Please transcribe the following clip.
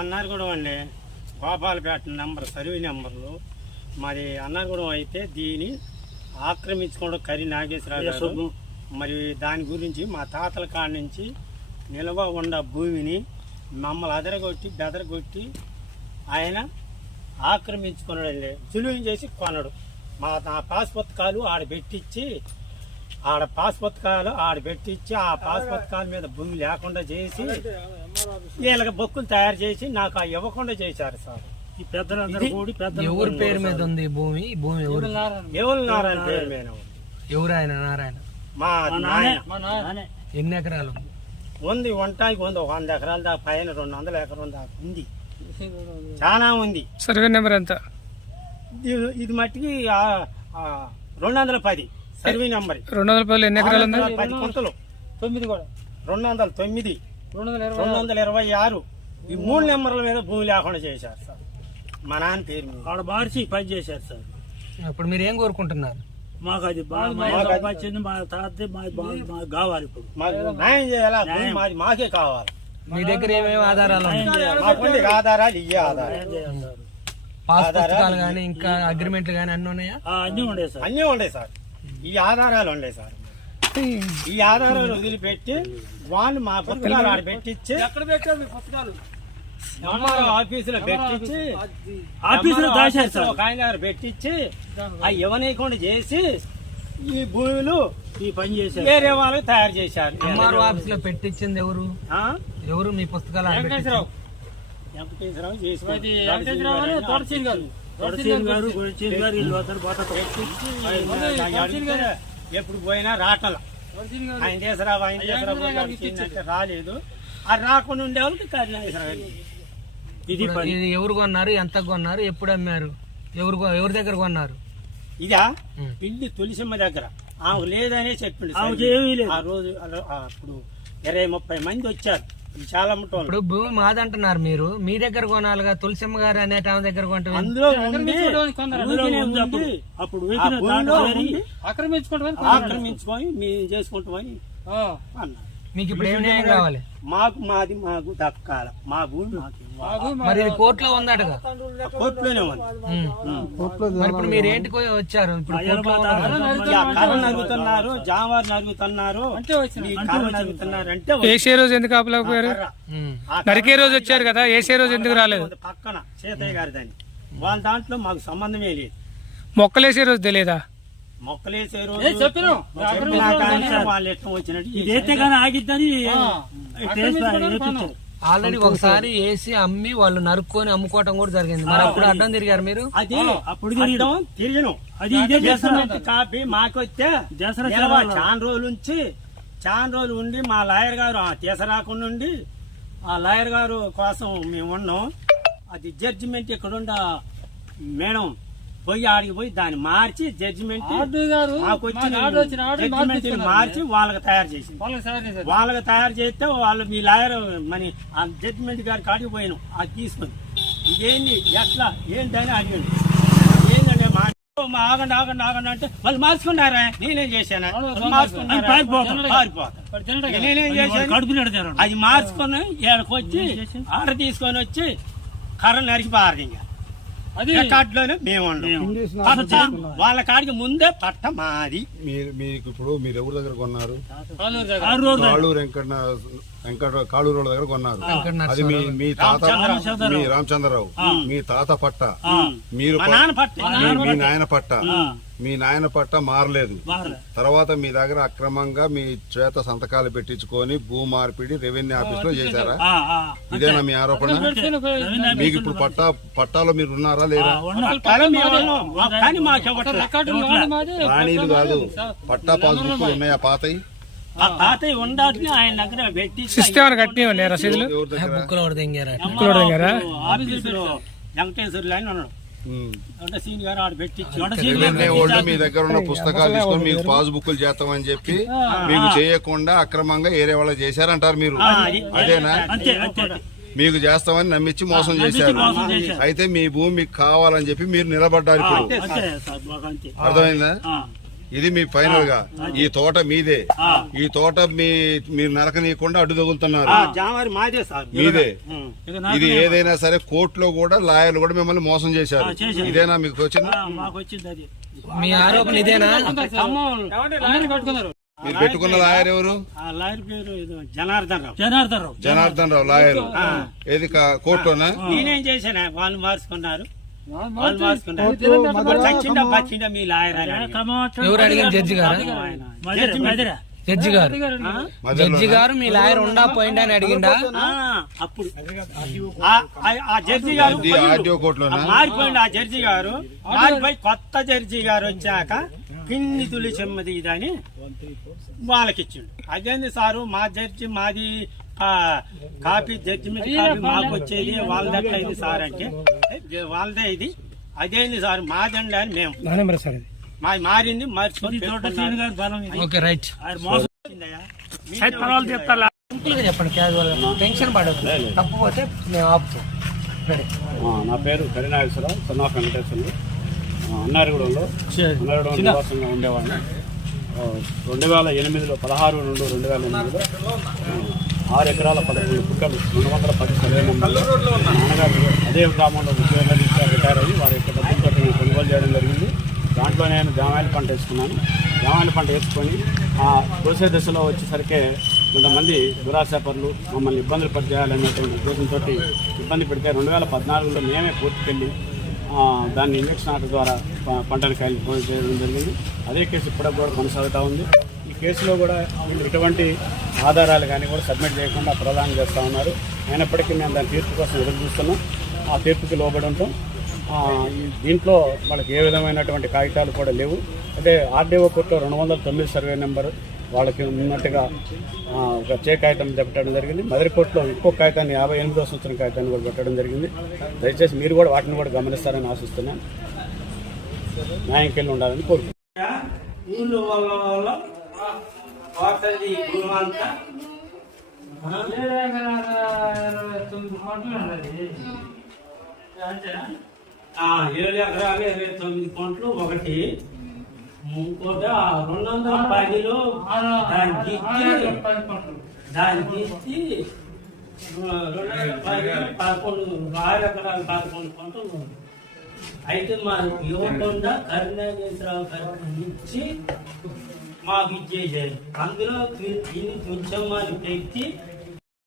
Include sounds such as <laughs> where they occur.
అన్నారగూడెం అండి. Gopalpet number survey నెంబర్లు. మరి అన్నారగూడెం అయితే దీని ఆక్రమించుకోవడం కరి నాగేశ్వరరావు గారు మరి దాని గురించి మా తాతల కాడ నుంచి నిల్వ ఉన్న భూమిని మమ్మల్ని అదరగొట్టి బెదరగొట్టి ఆయన ఆక్రమించుకున్నాడండి. సులువు చేసి కొనడు మా నా పాస్ పుస్తకాలు ఆడ పెట్టించి ఆడ పాస్ పుస్తకాలు ఆడ పెట్టించి ఆ పాస్ పుస్తకాల మీద భూమి లేకుండా చేసి వీళ్ళకి బొక్కులు తయారు చేసి నాకు ఆ ఇవ్వకుండా చేశారు సార్. ఈ పెద్దలందరూ కూడి పెద్ద ఎవరి పేరు మీద ఉంది భూమి? ఈ భూమి ఎవరు? ఎవరు నారాయణ? పేరు మీద ఉంది. ఎవరు ఆయన? నారాయణ. మా నాయన. నానే. ఎన్ని ఎకరాలు ఉంది? ఉంది వంటానికి ఉంది. ఒక వంద ఎకరాల దాకా పైన రెండు వందల ఎకరం దాకా ఉంది. <laughs> చాలా ఉంది. సర్వే నెంబర్ ఎంత? ఇది ఇది మట్టికి రెండు వందల పది. Survey number. రెండు వందల పది ఎన్ని ఎకరాలు ఉంది? పది కుంటలు తొమ్మిది కూడా. రెండు వందల తొమ్మిది. రెండు వందల ఇరవై రెండు వందల ఇరవై ఆరు. ఈ మూడు నెంబర్ల మీద భూమి లేకుండా చేశారు సార్. మా నాన్న పేరు మీద. ఆడ మార్చి పని చేశారు సార్. ఇప్పుడు మీరు ఏం కోరుకుంటున్నారు? మాకు అది బాగా సంపాదించింది మా తాత మా బాగా మాకు కావాలి ఇప్పుడు. మాకు న్యాయం చేయాలా? భూమి మాది మాకే కావాలి. మీ దగ్గర ఏమేమి ఆధారాలు ఆధారాలు ఇయ్యే ఆధారాలు. పుస్తకాలు కానీ ఇంకా అగ్రిమెంట్లు కానీ అన్ని ఉన్నాయా? ఆ, అన్నీ ఉండే సార్. అన్నీ ఉండే సార్. ఈ ఆధారాలు ఉండే సార్. ఈ ఆధారాలు వదిలిపెట్టి వాళ్ళు మా పుస్తకాలు ఆడ పెట్టించి ఎక్కడ పెట్టారు మీ పుస్తకాలు? ఆఫీసులో పెట్టించి ఆఫీసులో దాచారు ఆఫీసులో సార్. ఒక ఆయన గారు పెట్టించి ఆ ఇవ్వనీయకుండా చేసి ఈ భూములు ఈ పని చేశారు. వేరే వాళ్ళకి తయారు చేశారు. ఎంఆర్ఓ ఆఫీస్లో పెట్టించింది ఎవరు? ఆ? ఎవరు మీ పుస్తకాలు? వెంకటేశ్వరరావు. చేసుకుంటారు. తొడసీని గారు తొడసీని గారు. గుడిచీని గారు వీళ్ళు వస్తారు పోతారు ఎప్పుడు పోయినా రాటల. ఆయన చేసరావు ఆయన రాలేదు. అది రాకుండా ఉండే వాళ్ళకి కరీనాగేశ్వరరావు ఇది ఎవరు కొన్నారు ఎంత కొన్నారు ఎప్పుడు అమ్మారు ఎవరు కొ- ఎవరి దగ్గర కొన్నారు? ఇదా. పిల్లి తులసిమ్మ దగ్గర. లేదనే చెప్పిండు ఆమెకి ఏమీ లేదు. ఆ రోజు అప్పుడు ఇరవై ముప్పై మంది వచ్చారు. చాలా ఇప్పుడు భూమి మాదంటున్నారు మీరు. మీ దగ్గర కొనాలిగా తులసిమ్మ గారు అనే ఆమె దగ్గర కొంటే అందులో అప్పుడు అప్పుడు ఆ వేసిన భూమిలో దాంట్లో ఉండి ఆక్రమించుకోవడం ఆక్రమించుకొని మేము చేసుకుంటామని అన్నారు. మీకు ఇప్పుడు ఏం న్యాయం కావాలి? మాకు మాది మాకు దక్కాల. మా భూమి మాకు. మరి ఇది కోర్టులో ఉందటగా? కోర్టులోనే ఉంది. మరి ఇప్పుడు మీరు ఏంటి వచ్చారు? ఇప్పుడు కోర్టులో కర్ర నరుగుతున్నారు జామారు నరుగుతున్నారు నరుగుతున్నారు అంటే ఏసే రోజు ఎందుకు ఆపలేకపోయారు? నరికే రోజు వచ్చారు కదా ఏసే రోజు ఎందుకు రాలేదు? పక్కన సీతయ్య గారి దాన్ని వాళ్ళ దాంట్లో మాకు సంబంధమే లేదు. మొక్కలు వేసే రోజు తెలియదా? మొక్కలేసే రోజు వాళ్ళు ఎట్లా వచ్చినట్టు ఇదైతే కానీ ఆగిద్దని టేస్ట్ వేయించారు. ఆల్రెడీ ఒకసారి వేసి అమ్మి వాళ్ళు నరుక్కొని అమ్ముకోవటం కూడా జరిగింది. మరి అప్పుడు అడ్డం తిరిగారు మీరు? అది అప్పుడు అడ్డం తిరిగిను. అది ఇదే చేస్తున్నట్టు కాపీ మాకు సెలవులు. చాలా రోజుల నుంచి చాలా రోజులు ఉండి మా లాయర్ గారు ఆ తీసరాకుండా ఉండి ఆ లాయర్ గారు కోసం మేము ఉన్నాం. అది జడ్జిమెంట్ ఇక్కడుండ మేడం పోయి ఆడికి పోయి దాన్ని మార్చి జడ్జిమెంట్ జడ్జిమెంట్ మార్చి వాళ్ళకి తయారు చేసింది. వాళ్ళకి తయారు చేస్తే వాళ్ళు మీ లాయర్ మరి ఆ జడ్జిమెంట్ గారి కాడికి పోయినాం. అది తీసుకొని. ఇదేంటి ఎట్లా? ఏంటని అడిగాను ఏంటంటే మా ఆగండి ఆగండి ఆగండి అంటే వాళ్ళు మార్చుకున్నారా? నేనేం చేశాను? అది. నేనేం చేశాను? మార్చుకొని ఏడకి వచ్చి ఆడ తీసుకొని వచ్చి కర్ర నరికి పారది అది రికార్డులోనే మేము పట్ట వాళ్ళ కాడికి ముందే పట్ట మాది. మీరు మీకు ఇప్పుడు మీరు ఎవరి దగ్గర కొన్నారు? కాళూరు వెంకట వెంకట కాళూరు దగ్గర కొన్నారు. అది మీ మీ తాత రామచంద్రరావు. మీ రామచంద్రరావు. మీ తాత పట్ట. మీరు మా ప- నాన్న పట్ట. మీ- మీ నాయన పట్ట. మీ నాయన పట్ట మారలేదు. మారలే. తర్వాత మీ దగ్గర అక్రమంగా మీ చేత సంతకాలు పెట్టించుకొని భూ మార్పిడి రెవెన్యూ ఆఫీస్లో చేశారా. ఇదేనా మీ ఆరోపణ? మీకు ఇప్పుడు పట్టా పట్టాలో మీరు ఉన్నారా ఇవ్వట్లే. రాణీలు కాదు. పట్టా పాస్బుక్ ఉన్నాయా పాతయి? ఆ తాతయ్య ఉండాలని ఆయన దగ్గర పెట్టి సిస్టమ్ కట్టివ్వండి రసీదులు? బుక్కులు ఒకటి బుక్కులు ఆఫీసులో వెంకటేశ్వరులు ఉన్నాడు. వాళ్ళు మీ దగ్గర ఉన్న పుస్తకాలు తీసుకొని మీకు పాస్ బుక్లు చేస్తామని చెప్పి మీకు చేయకుండా అక్రమంగా ఏరే వాళ్ళు చేశారంటారు మీరు? అదేనా? మీకు చేస్తామని నమ్మించి మోసం చేశారు. అయితే మీ భూమి మీకు కావాలని చెప్పి మీరు నిలబడ్డారు ఇప్పుడు. అర్థమైందా. ఇది మీ ఫైనల్గా. ఈ తోట మీదే. ఈ తోట మీ మీరు నరకనీయకుండా అడ్డు తగులుతున్నారు. ఆ, జామారి మాదే ఇది ఏదైనా సరే కోర్టులో కూడా లాయర్లు కూడా మిమ్మల్ని మోసం చేశారు. ఇదేనా మీకు వచ్చింది? ఆ, మాకు వచ్చింది అది. మీ ఆరోపణ ఇదేనా? మీరు పెట్టుకున్న లాయర్ ఎవరు? ఆ లాయర్ పేరు జనార్దన్ రావు. జనార్దన్ రావు. జనార్దన్ రావు లాయర్. ఏది కా- కోర్టులోనా? నేనేం చేశాను? వాళ్ళు మార్చుకున్నారు. వాళ్ళు అడిగారు. జడ్జి గారు? జడ్జి గారు? జడ్జి గారు మీ లాయర్ ఉండా పోయిండా అని అడిగిండా? ఆ, అప్పుడు. ఆ- జడ్జి గారు మారిపోయింది ఆ జడ్జి గారు. మారిపోయి కొత్త జడ్జి గారు వచ్చాక పిన్ని తులి చెమ్మది ఇదని వాళ్ళకిచ్చిండు. అదేంది సారు? మా జడ్జి మాది ఆ, కాపీ జడ్జిమెంట్ కాపీ మాకు వచ్చేది వాళ్ళదట్ల అయింది సార్ అంటే "ఏ, వాళ్ళదే ఇది. అదేంది సార్ మాదండి అని మేము. సార్ ఇది. మాది మారింది మార్చుకొని. Okay right. చెప్పండి క్యాజువల్ టెన్షన్ పడదు మేము ఆపుతాం. నా పేరు కరీనాగేశ్వరరావు సన్నా వెంకటేశ్వరులు. అన్నారిగూడెంలో అన్నారిగూడెం నివాసంగా ఉండేవాడిని. రెండు వేల ఎనిమిదిలో పదహారు రెండు రెండు వేల ఎనిమిదిలో ఆరు ఎకరాల పదకొండు కుక్కలు రెండు వందల పది సర్వే నెంబర్లో అదే గ్రామంలో ఉద్యోగంగా రిటైర్ అయ్యి వారి యొక్క డబ్బులతో నేను కొనుగోలు చేయడం జరిగింది. దాంట్లో నేను జామాయిల పంట వేసుకున్నాను. జామాయిల పంట వేసుకొని ఆ కోసే దశలో వచ్చేసరికి కొంతమంది దురాశాపరులు మమ్మల్ని ఇబ్బందులు పడిచేయాలనేటువంటి ఉద్దేశంతో ఇబ్బంది పెడితే రెండు వేల పద్నాలుగులో మేమే పూర్తికెళ్ళి దాన్ని ఇంజక్షన్ ఆట ద్వారా పంటను కాయలు చేయడం జరిగింది. అదే కేసు ఇప్పటికి కూడా కొనసాగుతూ ఉంది. ఈ కేసులో కూడా వీళ్ళు ఎటువంటి ఆధారాలు కానీ కూడా సబ్మిట్ చేయకుండా ప్రదానం చేస్తూ ఉన్నారు. అయినప్పటికీ మేము దాని తీర్పు కోసం ఎదురు చూస్తున్నాం. ఆ తీర్పుకి లోబడి ఉంటాం. దీంట్లో వాళ్ళకి ఏ విధమైనటువంటి కాగితాలు కూడా లేవు. అంటే ఆర్డీఓ కోర్టులో రెండు వందల తొమ్మిది సర్వే నెంబర్ వాళ్ళకి ఉన్నట్టుగా ఆ, ఒక చే కాగితం పెట్టడం జరిగింది. మదర్ కోర్టులో ఇంకొక కాగితాన్ని యాభై ఎనిమిదో సంవత్సరం కాగితాన్ని కూడా పెట్టడం జరిగింది. దయచేసి మీరు కూడా వాటిని కూడా గమనిస్తారని ఆశిస్తున్నాను. న్యాయంకెళ్ళి ఉండాలని కోరుకుంటున్నాను. ఏడు ఎకరాలు ఇరవై తొమ్మిది కొంట్లు ఒకటి. ఇంకోటి రెండు వందల పదిలో దాన్ని తీసి దాన్ని ఆ, రెండు వందల పది పదకొండు ఆరు ఎకరాలు పదకొండు కొంటలు అయితే మాకు ఇవ్వకుండా కరుణాకేశ్వరరావు గారికి ఇచ్చి మాకు ఇచ్చేసారు. అందులో కొంచెం మాకు పెట్టి